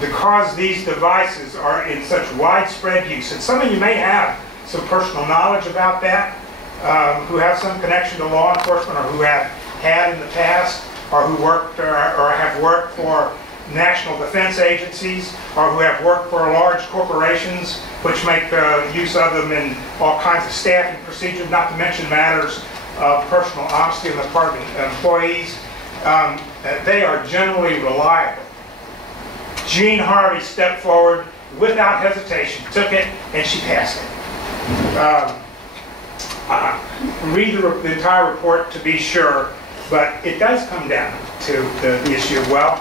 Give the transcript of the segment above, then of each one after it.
Because these devices are in such widespread use, and some of you may have some personal knowledge about that, who have some connection to law enforcement, or who have had in the past, or who worked or have worked for national defense agencies, or who have worked for large corporations which make use of them in all kinds of staffing procedures, not to mention matters of personal honesty on the part of employees. They are generally reliable. Jean Harvey stepped forward without hesitation, took it, and she passed it. Read the entire report to be sure, but it does come down to the issue of, well,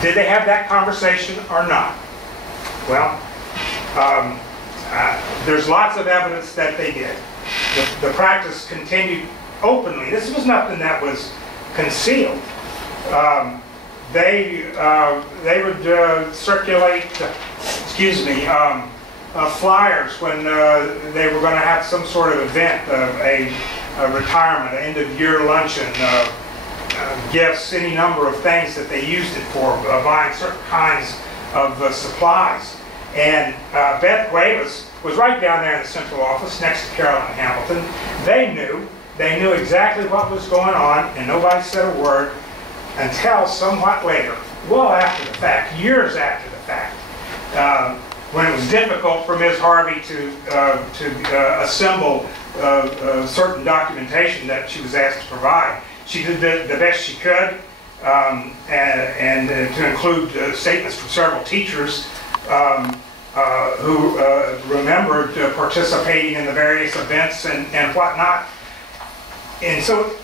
did they have that conversation or not? Well, there's lots of evidence that they did. The practice continued openly. This was nothing that was concealed. They would circulate, flyers when they were going to have some sort of event, a retirement, an end-of-year luncheon, gifts, any number of things that they used it for, buying certain kinds of supplies. And Beth Cuevas was right down there in the central office next to Carolyn Hamilton. They knew exactly what was going on, and nobody said a word until somewhat later, well after the fact, years after the fact, when it was difficult for Ms. Harvey to assemble certain documentation that she was asked to provide. She did the best she could, and to include statements from several teachers who remembered participating in the various events and whatnot. And so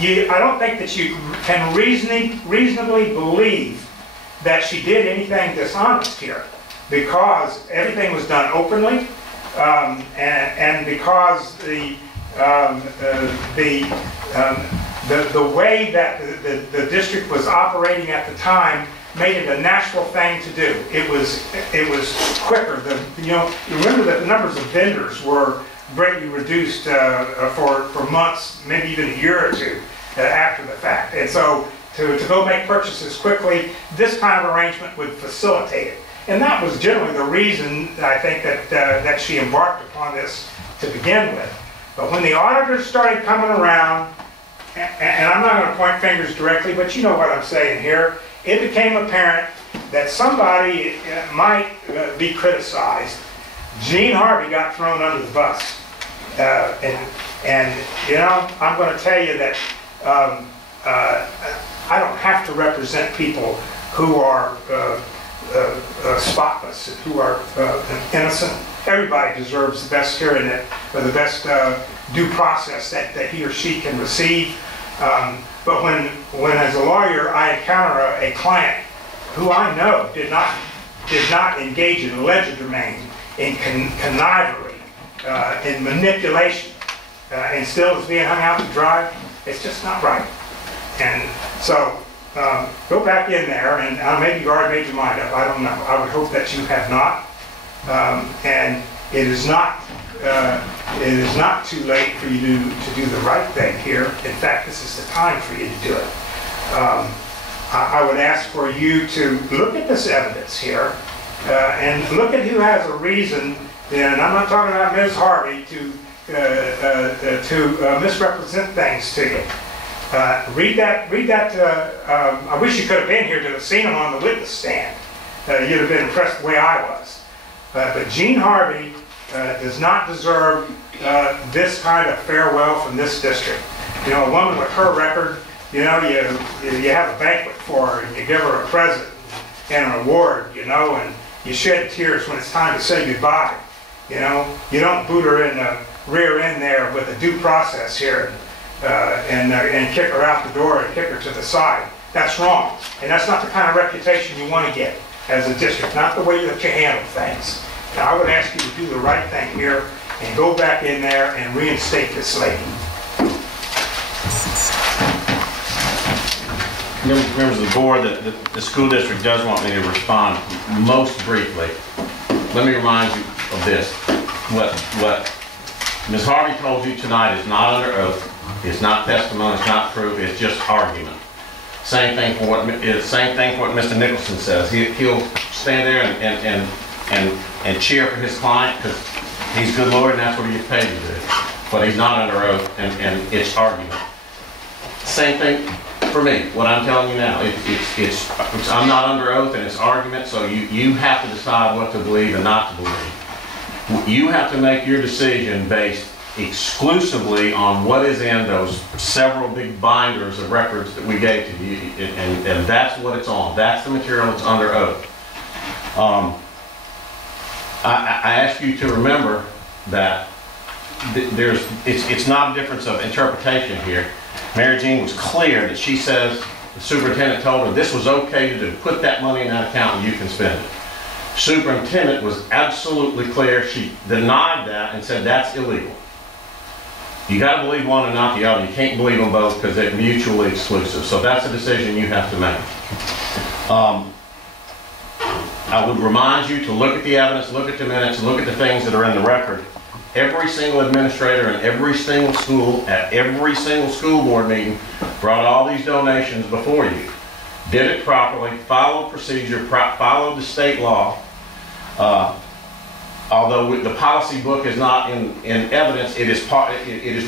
I don't think that you can reasonably believe that she did anything dishonest here, because everything was done openly, and because the way that the district was operating at the time made it a natural thing to do. It was quicker. You remember that the numbers of vendors were greatly reduced for months, maybe even a year or two after the fact. And so to go make purchases quickly, this kind of arrangement would facilitate it. And that was generally the reason, I think, that she embarked upon this to begin with. But when the auditors started coming around, and I'm not going to point fingers directly, but you know what I'm saying here, it became apparent that somebody might be criticized. Jean Harvey got thrown under the bus. And you know, I'm going to tell you that I don't have to represent people who are spotless, who are innocent. Everybody deserves the best hearing, or the best due process that he or she can receive. But when as a lawyer I encounter a client who I know did not engage in legerdemain, in connivery, in manipulation, and still is being hung out to dry, it's just not right. And so go back in there, and maybe you already made your mind up, I don't know. I would hope that you have not. And it is not too late for you to do the right thing here. In fact, this is the time for you to do it. I would ask for you to look at this evidence here, and look at who has a reason, and I'm not talking about Ms. Harvey, to misrepresent things to you. Read that. I wish you could have been here to have seen him on the witness stand. You'd have been impressed the way I was. But Jean Harvey does not deserve this kind of farewell from this district. You know, a woman with her record, you know, you have a banquet for her, and you give her a present and an award, you know, and you shed tears when it's time to say goodbye. You know, you don't boot her in the rear end there with a due process here, and kick her out the door and kick her to the side. That's wrong, and that's not the kind of reputation you want to get as a district, not the way that you handle things. Now, I would ask you to do the right thing here and go back in there and reinstate this lady. Members of the board, the school district does want me to respond most briefly. Let me remind you of this. What Ms. Harvey told you tonight is not under oath. It's not testimony, it's not proof, it's just argument. Same thing for what Mr. Nicholson says. He'll stand there and cheer for his client because he's a good lawyer and that's what he gets paid to do. But he's not under oath and it's argument. Same thing for me, what I'm telling you now. I'm not under oath and it's argument, so you have to decide what to believe and not to believe. You have to make your decision based exclusively on what is in those several big binders of records that we gave to you, and that's what it's on. That's the material that's under oath. I ask you to remember that it's not a difference of interpretation here. Mary Jean was clear that she says the superintendent told her this was okay to do. Put that money in that account and you can spend it. Superintendent was absolutely clear. She denied that and said that's illegal. You got to believe one and not the other. You can't believe them both because they're mutually exclusive. So that's a decision you have to make. I would remind you to look at the evidence, look at the minutes, look at the things that are in the record. Every single administrator in every single school at every single school board meeting brought all these donations before you. Did it properly, followed procedure, followed the state law. Although the policy book is not in evidence, it is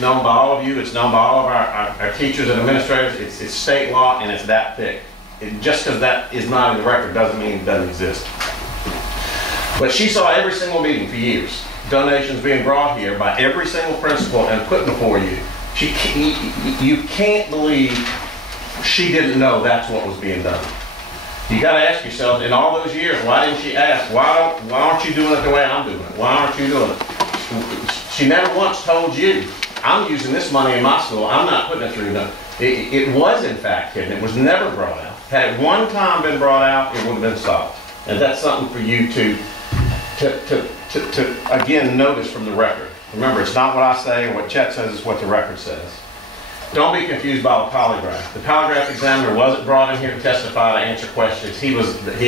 known by all of you, it's known by all of our teachers and administrators, it's state law and it's that thick. Just because that is not in the record doesn't mean it doesn't exist. But she saw every single meeting for years, donations being brought here by every single principal and put before you. You can't believe she didn't know that's what was being done. You got to ask yourself, in all those years, why didn't she ask, why aren't you doing it the way I'm doing it? Why aren't you doing it? She never once told you, I'm using this money in my school, I'm not putting it through them. It was in fact hidden, it was never brought out. Had it one time been brought out, it would have been solved. And that's something for you to again notice from the record. Remember, it's not what I say or what Chet says, it's what the record says. Don't be confused by the polygraph. The polygraph examiner wasn't brought in here to testify to answer questions. He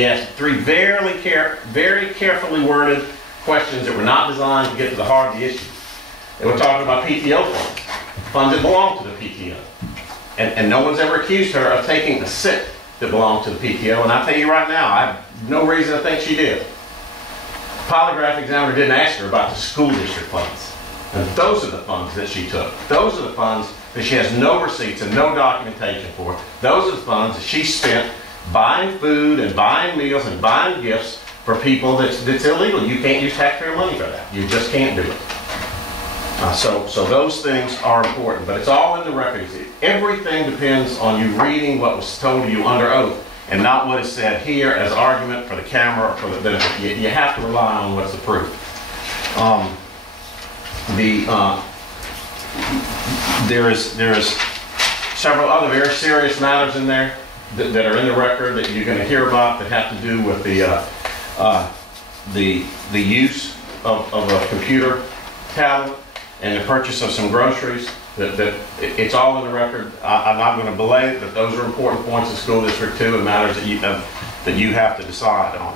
asked three very carefully worded questions that were not designed to get to the heart of the issue. They were talking about PTO funds, funds that belong to the PTO. And no one's ever accused her of taking a sick that belonged to the PTO. And I'll tell you right now, I have no reason to think she did. The polygraph examiner didn't ask her about the school district funds. And those are the funds that she took. Those are the funds that she has no receipts and no documentation for. Those are the funds that she spent buying food and buying meals and buying gifts for people that's illegal. You can't use taxpayer money for that. You just can't do it. So those things are important, but it's all in the record. Everything depends on you reading what was told to you under oath and not what is said here as argument for the camera or for the benefit. You have to rely on what's the proof. There is several other very serious matters in there that are in the record that you're going to hear about that have to do with the use of a computer tablet and the purchase of some groceries. It's all in the record. I'm not going to belay it, but those are important points of school district 2 and matters that you have to decide on.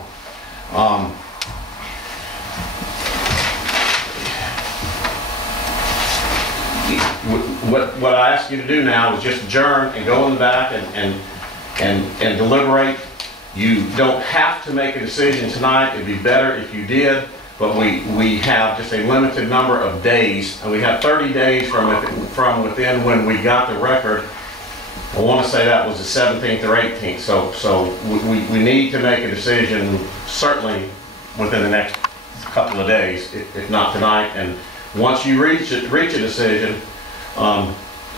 What I ask you to do now is just adjourn and go in the back and deliberate. You don't have to make a decision tonight. It'd be better if you did, but we have just a limited number of days, and we have 30 days from within when we got the record. I want to say that was the 17th or 18th. So we need to make a decision certainly within the next couple of days, if not tonight. And once you reach a decision,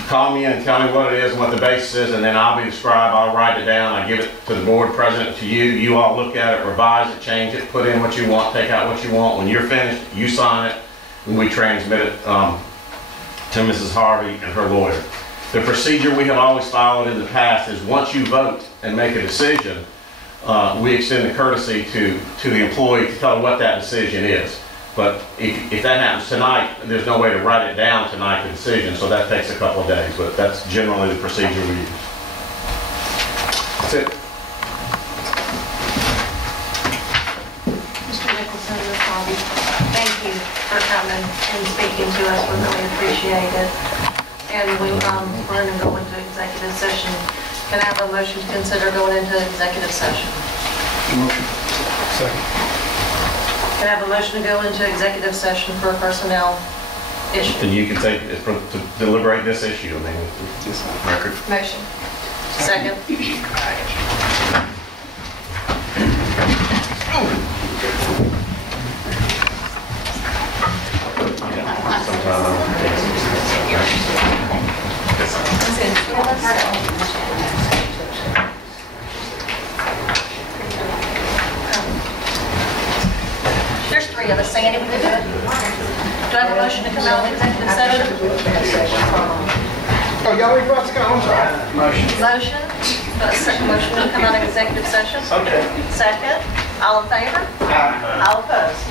call me in and tell me what it is and what the basis is, and then I'll be the scribe. I'll write it down. I give it to the board president, to you. You all look at it, revise it, change it, put in what you want, take out what you want. When you're finished, you sign it, and we transmit it to Mrs. Harvey and her lawyer. The procedure we have always followed in the past is once you vote and make a decision, we extend the courtesy to the employee to tell them what that decision is. But if that happens tonight, there's no way to write it down tonight, the decision, so that takes a couple of days, but that's generally the procedure we use. That's it. Mr. Nicholson, Ms. Harvey, thank you for coming and speaking to us. We really appreciate it. and we're going to go into executive session. Can I have a motion to consider going into executive session? Motion. Second. Can I have a motion to go into executive session for a personnel issue? And you can take, to deliberate this issue, I mean, record. Motion. Second. There's three of us, Sandy, we good? Do I have a motion to come out of executive session? Oh, y'all already brought the gun, I'm sorry. Motion. Motion, second motion to come out of executive session? Okay. Second, all in favor? All opposed?